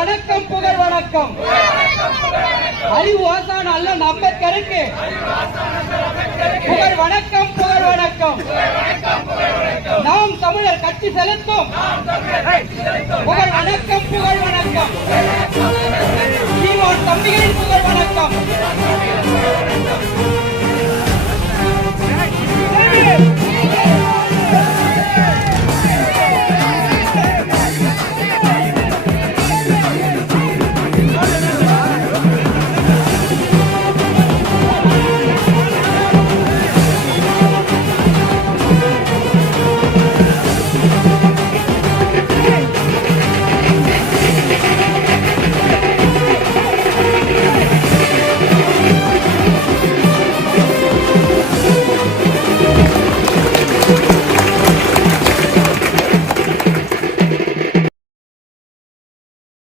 வணக்கம் புகழ் வணக்கம். அறிவு ஆசான் அல்ல நம்பக்கருக்கு புகழ் வணக்கம் புகழ் வணக்கம். நாம் தமிழர் கட்சி செலுத்தும். புகழ் வணக்கம் புகழ் வணக்கம். தம்பிகளின் புகழ் வணக்கம்.